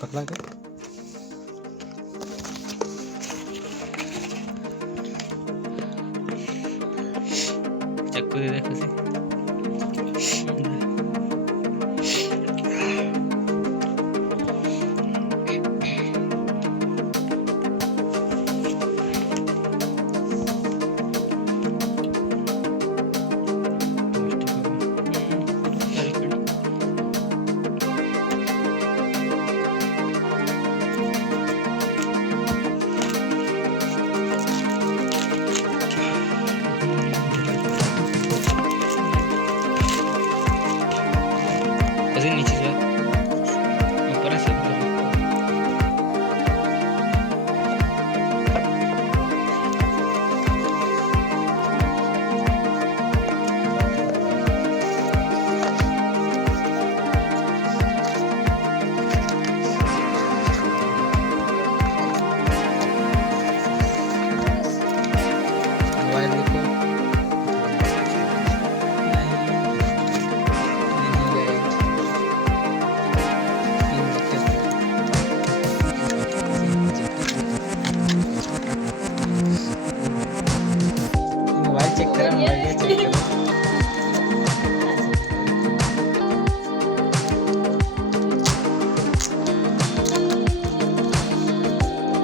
पतला कर चक्कू दे देखो से नीचे जा ऊपर से मोबाइल देखो मोबाइल चेक करो मोबाइल चेक करो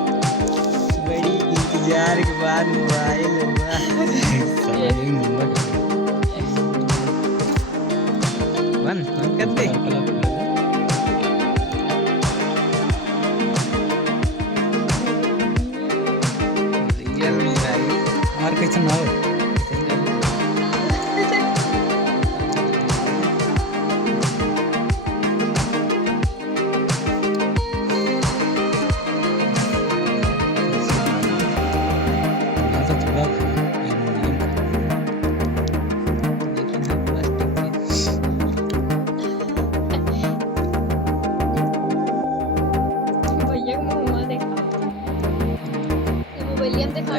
बड़ी इंतजार के बाद मोबाइल हुआ वन कर दे Realme भाई और कैसे ना हो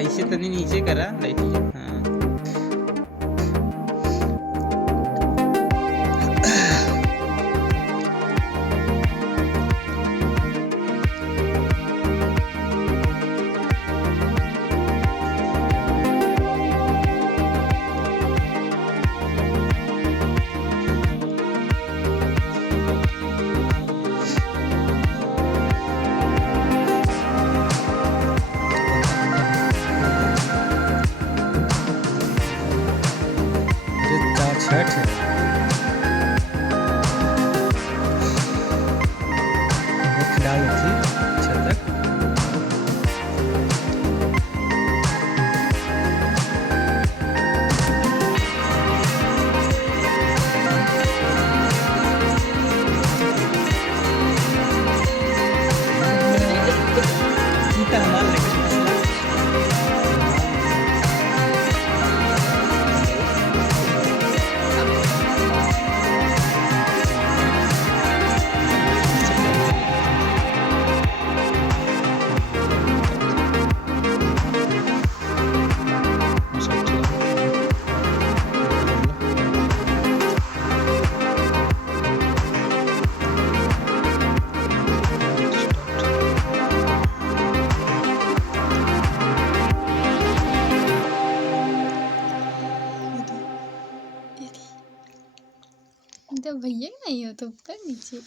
ऐसे तनी नीचे करा लाइट हाँ छठ है डाल थी छतक जब भैया नहीं हो तो ऊपर नीचे